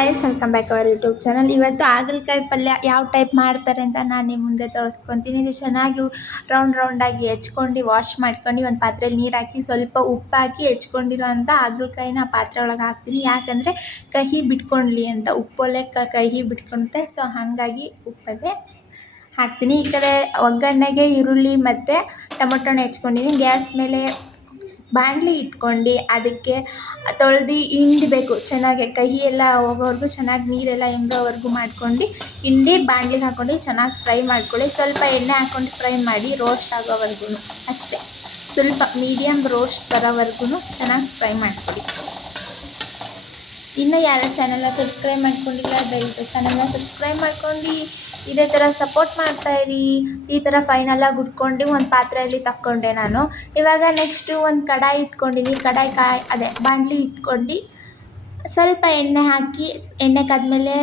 Guys, welcome back our YouTube channel. ಇವತ್ತು ಹಾಗಲಕಾಯಿ ಪಲ್ಯ ಯಾವ ಟೈಪ್ ಮಾಡ್ತಾರೆ ಅಂತ ನಾನು ನಿಮ್ಮ ಮುಂದೆ ತೋರಿಸ್ಕೊತೀನಿ. ಇದು ಚೆನ್ನಾಗಿ ರೌಂಡಾಗಿ ಹೆಚ್ಕೊಂಡು ವಾಶ್ ಮಾಡ್ಕೊಂಡು ಒಂದು ಪಾತ್ರೆಯಲ್ಲಿ ನೀರು ಹಾಕಿ ಸ್ವಲ್ಪ ಉಪ್ಪು ಹಾಕಿ ಹೆಚ್ಕೊಂಡಿರೋಂಥ ಹಾಗಲಕಾಯಿನ ಪಾತ್ರೆ ಒಳಗೆ ಹಾಕ್ತೀನಿ. ಯಾಕಂದರೆ ಕಹಿ ಬಿಟ್ಕೊಳ್ಳಿ ಅಂತ, ಉಪ್ಪೊಳ್ಳೆ ಕಹಿ ಬಿಟ್ಕೊಳುತ್ತೆ. ಸೊ ಹಾಗಾಗಿ ಉಪ್ಪಲ್ಲೇ ಹಾಕ್ತೀನಿ. ಈ ಕಡೆ ಒಗ್ಗರಣೆಗೆ ಈರುಳ್ಳಿ ಮತ್ತು ಟೊಮೊಟೊನ ಹೆಚ್ಕೊಂಡಿನಿ. ಗ್ಯಾಸ್ ಮೇಲೆ ಬಾಣಲಿ ಇಟ್ಕೊಂಡು ಅದಕ್ಕೆ ತೊಳೆದು ಹಿಂಡಬೇಕು ಚೆನ್ನಾಗಿ, ಕಹಿ ಎಲ್ಲ ಹೋಗೋವರೆಗೂ ಚೆನ್ನಾಗಿ ನೀರೆಲ್ಲ ಹಿಂಗೋವರೆಗೂ ಮಾಡ್ಕೊಂಡು ಹಿಂಡಿ ಬಾಣಲಿಗೆ ಹಾಕ್ಕೊಂಡು ಚೆನ್ನಾಗಿ ಫ್ರೈ ಮಾಡ್ಕೊಳ್ಳಿ. ಸ್ವಲ್ಪ ಎಣ್ಣೆ ಹಾಕ್ಕೊಂಡು ಫ್ರೈ ಮಾಡಿ ರೋಸ್ಟ್ ಆಗೋವರೆಗೂ ಅಷ್ಟೇ. ಸ್ವಲ್ಪ ಮೀಡಿಯಮ್ ರೋಸ್ಟ್ ಬರೋವರೆಗೂ ಚೆನ್ನಾಗಿ ಫ್ರೈ ಮಾಡ್ಕೊಳ್ಳಿ. ಇನ್ನೂ ಯಾರು ಚಾನಲ್ನ ಸಬ್ಸ್ಕ್ರೈಬ್ ಮಾಡ್ಕೊಂಡಿಲ್ಲ ದಯವಿಟ್ಟು ಚಾನಲ್ನ ಸಬ್ಸ್ಕ್ರೈಬ್ ಮಾಡ್ಕೊಂಡು ಇದೇ ಥರ ಸಪೋರ್ಟ್ ಮಾಡ್ತಾಯಿರಿ. ಈ ಥರ ಫೈನಲಾಗಿ ಉಟ್ಕೊಂಡು ಒಂದು ಪಾತ್ರೆಯಲ್ಲಿ ತಕ್ಕೊಂಡೆ ನಾನು. ಇವಾಗ ನೆಕ್ಸ್ಟು ಒಂದು ಕಡಾಯಿ ಇಟ್ಕೊಂಡಿದ್ದೀನಿ. ಬಾಣಲಿ ಇಟ್ಕೊಂಡು ಸ್ವಲ್ಪ ಎಣ್ಣೆ ಹಾಕಿ, ಎಣ್ಣೆ ಕಾದ್ಮೇಲೆ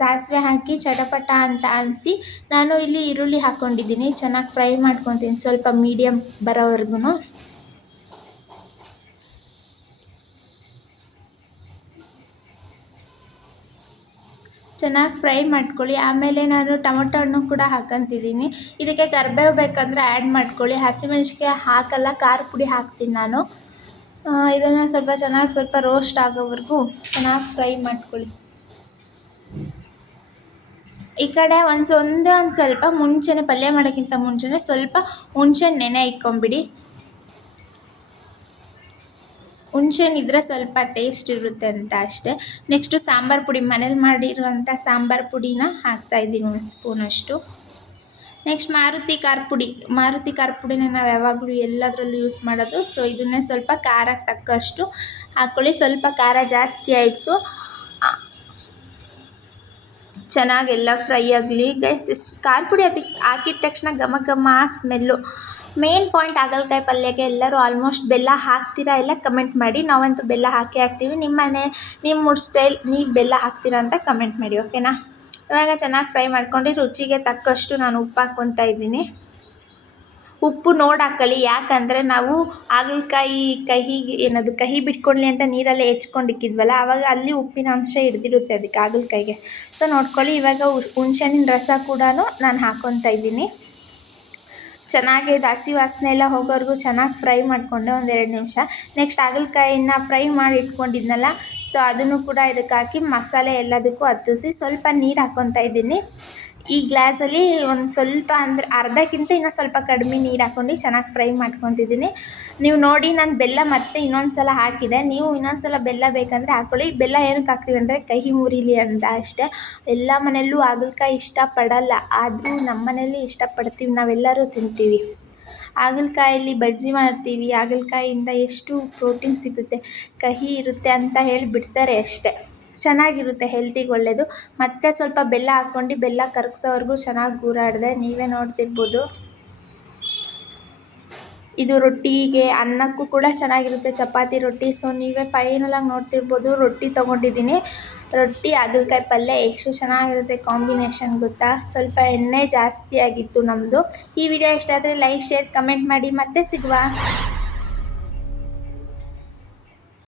ಸಾಸಿವೆ ಹಾಕಿ ಚಟಪಟ ಅಂತ ಅನಿಸಿ ನಾನು ಇಲ್ಲಿ ಈರುಳ್ಳಿ ಹಾಕ್ಕೊಂಡಿದ್ದೀನಿ. ಚೆನ್ನಾಗಿ ಫ್ರೈ ಮಾಡ್ಕೊತೀನಿ ಸ್ವಲ್ಪ ಮೀಡಿಯಮ್ ಬರೋವರೆಗೂ. ಚೆನ್ನಾಗಿ ಫ್ರೈ ಮಾಡ್ಕೊಳ್ಳಿ. ಆಮೇಲೆ ನಾನು ಟೊಮೊಟೊ ಹಣ್ಣು ಕೂಡ ಹಾಕ್ಕೊಂತಿದ್ದೀನಿ. ಇದಕ್ಕೆ ಕರಿಬೇವು ಬೇಕಂದರೆ ಆ್ಯಡ್ ಮಾಡ್ಕೊಳ್ಳಿ. ಹಸಿಮೆಣ್ಸಿಕಾಯಿ ಹಾಕಲ್ಲ, ಖಾರ ಪುಡಿ ಹಾಕ್ತೀನಿ ನಾನು. ಇದನ್ನು ಸ್ವಲ್ಪ ರೋಸ್ಟ್ ಆಗೋವರೆಗೂ ಚೆನ್ನಾಗಿ ಫ್ರೈ ಮಾಡ್ಕೊಳ್ಳಿ. ಈ ಕಡೆ ಒಂದು ಸ್ವಲ್ಪ ಮುಂಚೆನೇ, ಪಲ್ಯ ಮಾಡೋಕ್ಕಿಂತ ಮುಂಚೆನೇ ಸ್ವಲ್ಪ ಹುಣ್ಸೆಹಣ್ಣು ನೆನೆ ಇಕ್ಕೊಂಬಿಡಿ. ಹುಣ್ಸೆಹಣ್ಣು ಇದ್ದರೆ ಸ್ವಲ್ಪ ಟೇಸ್ಟ್ ಇರುತ್ತೆ ಅಂತ ಅಷ್ಟೇ. ನೆಕ್ಸ್ಟು ಸಾಂಬಾರು ಪುಡಿ, ಮನೇಲಿ ಮಾಡಿರುವಂಥ ಸಾಂಬಾರು ಪುಡಿನ ಹಾಕ್ತಾಯಿದ್ದೀನಿ, 1 ಸ್ಪೂನಷ್ಟು. ನೆಕ್ಸ್ಟ್ ಮಾರುತಿ ಖಾರ ಪುಡಿನ ನಾವು ಯಾವಾಗಲೂ ಎಲ್ಲದರಲ್ಲೂ ಯೂಸ್ ಮಾಡೋದು. ಸೊ ಇದನ್ನೇ ಸ್ವಲ್ಪ ಖಾರಕ್ಕೆ ತಕ್ಕಷ್ಟು ಹಾಕ್ಕೊಳ್ಳಿ. ಸ್ವಲ್ಪ ಖಾರ ಜಾಸ್ತಿ ಆಯಿತು, ಚೆನ್ನಾಗೆಲ್ಲ ಫ್ರೈ ಆಗಲಿ. ಗೈಸ್, ಖಾರ ಪುಡಿ ಅದಕ್ಕೆ ಹಾಕಿದ ತಕ್ಷಣ ಘಮ ಸ್ಮೆಲ್ಲು. ಮೇನ್ ಪಾಯಿಂಟ್ ಹಾಗಲಕಾಯಿ ಪಲ್ಯಕ್ಕೆ ಎಲ್ಲರೂ ಆಲ್ಮೋಸ್ಟ್ ಬೆಲ್ಲ ಹಾಕ್ತೀರಾ ಇಲ್ಲ ಕಮೆಂಟ್ ಮಾಡಿ. ನಾವಂತೂ ಬೆಲ್ಲ ಹಾಕ್ತೀವಿ. ನಿಮ್ಮ ಸ್ಟೈಲ್ ನೀವು ಬೆಲ್ಲ ಹಾಕ್ತೀರಾ ಅಂತ ಕಮೆಂಟ್ ಮಾಡಿ, ಓಕೆನಾ? ಇವಾಗ ಚೆನ್ನಾಗಿ ಫ್ರೈ ಮಾಡ್ಕೊಂಡು ರುಚಿಗೆ ತಕ್ಕಷ್ಟು ನಾನು ಉಪ್ಪು ಹಾಕ್ಕೊತಾ ಇದ್ದೀನಿ. ಉಪ್ಪು ನೋಡಿ ಹಾಕ್ಕೊಳ್ಳಿ, ಯಾಕಂದರೆ ನಾವು ಹಾಗಲಕಾಯಿ ಕಹಿ ಬಿಟ್ಕೊಳ್ಳಿ ಅಂತ ನೀರಲ್ಲೇ ಹೆಚ್ಕೊಂಡಿಕ್ಕಿದ್ವಲ್ಲ, ಆವಾಗ ಅಲ್ಲಿ ಉಪ್ಪಿನ ಅಂಶ ಹಿಡ್ದಿರುತ್ತೆ ಅದಕ್ಕೆ ಹಾಗಲಕಾಯಿಗೆ. ಸೊ ನೋಡ್ಕೊಳ್ಳಿ. ಇವಾಗ ಹುಣ್ಸೆಹಣ್ಣಿನ ರಸ ಕೂಡ ನಾನು ಹಾಕ್ಕೊತಾ ಇದ್ದೀನಿ. ಚೆನ್ನಾಗಿ ಇದು ಹಸಿ ವಾಸನೆ ಎಲ್ಲ ಹೋಗೋವರೆಗೂ ಚೆನ್ನಾಗಿ ಫ್ರೈ ಮಾಡಿಕೊಂಡೆ 1-2 ನಿಮಿಷ. ನೆಕ್ಸ್ಟ್ ಹಾಗಲಕಾಯಿನ ಫ್ರೈ ಮಾಡಿ ಇಟ್ಕೊಂಡಿದ್ನಲ್ಲ, ಸೊ ಅದನ್ನು ಕೂಡ ಇದಕ್ಕೆ ಹಾಕಿ ಮಸಾಲೆ ಎಲ್ಲದಕ್ಕೂ ಹತ್ತಿಸಿ ಸ್ವಲ್ಪ ನೀರು ಹಾಕ್ಕೊತಾ ಇದ್ದೀನಿ. ಈ ಗ್ಲಾಸಲ್ಲಿ ಒಂದು ಸ್ವಲ್ಪ, ಅಂದರೆ ಅರ್ಧಕ್ಕಿಂತ ಇನ್ನೂ ಸ್ವಲ್ಪ ಕಡಿಮೆ ನೀರು ಹಾಕ್ಕೊಂಡು ಚೆನ್ನಾಗಿ ಫ್ರೈ ಮಾಡ್ಕೊತಿದ್ದೀನಿ. ನೀವು ನೋಡಿ, ನಾನು ಬೆಲ್ಲ ಮತ್ತೆ ಇನ್ನೊಂದು ಸಲ ಹಾಕಿದೆ. ನೀವು ಇನ್ನೊಂದು ಸಲ ಬೆಲ್ಲ ಬೇಕಂದರೆ ಹಾಕ್ಕೊಳ್ಳಿ. ಬೆಲ್ಲ ಏನಕ್ಕೆ ಹಾಕ್ತೀವಿ ಅಂದರೆ ಕಹಿ ಮುರಿಲಿ ಅಂತ ಅಷ್ಟೇ. ಎಲ್ಲ ಮನೆಯಲ್ಲೂ ಹಾಗಲಕಾಯಿ ಇಷ್ಟಪಡಲ್ಲ, ಆದರೂ ನಮ್ಮ ಮನೇಲಿ ಇಷ್ಟಪಡ್ತೀವಿ, ನಾವೆಲ್ಲರೂ ತಿಂತೀವಿ. ಹಾಗಲಕಾಯಲ್ಲಿ ಬಜ್ಜಿ ಮಾಡ್ತೀವಿ. ಹಾಗಲಕಾಯಿಂದ ಎಷ್ಟು ಪ್ರೋಟೀನ್ ಸಿಗುತ್ತೆ, ಕಹಿ ಇರುತ್ತೆ ಅಂತ ಹೇಳಿ ಬಿಡ್ತಾರೆ ಅಷ್ಟೇ. ಚೆನ್ನಾಗಿರುತ್ತೆ, ಹೆಲ್ತಿಗೆ ಒಳ್ಳೆಯದು. ಮತ್ತೆ ಸ್ವಲ್ಪ ಬೆಲ್ಲ ಹಾಕ್ಕೊಂಡು ಬೆಲ್ಲ ಕರಗಿಸೋವರೆಗೂ ಚೆನ್ನಾಗಿ ಗೂರಾಡಿದೆ, ನೀವೇ ನೋಡ್ತಿರ್ಬೋದು. ಇದು ರೊಟ್ಟಿಗೆ, ಅನ್ನಕ್ಕೂ ಕೂಡ ಚೆನ್ನಾಗಿರುತ್ತೆ, ಚಪಾತಿ ರೊಟ್ಟಿ. ಸೊ ನೀವೇ ಫೈನಲಾಗಿ ನೋಡ್ತಿರ್ಬೋದು. ರೊಟ್ಟಿ ತೊಗೊಂಡಿದ್ದೀನಿ. ರೊಟ್ಟಿ ಹಾಗಲಕಾಯಿ ಪಲ್ಯ ಎಷ್ಟು ಚೆನ್ನಾಗಿರುತ್ತೆ ಕಾಂಬಿನೇಷನ್ ಗೊತ್ತಾ? ಸ್ವಲ್ಪ ಎಣ್ಣೆ ಜಾಸ್ತಿ ಆಗಿತ್ತು ನಮ್ಮದು. ಈ ವಿಡಿಯೋ ಇಷ್ಟ ಆದರೆ ಲೈಕ್, ಶೇರ್, ಕಮೆಂಟ್ ಮಾಡಿ. ಮತ್ತೆ ಸಿಗುವ.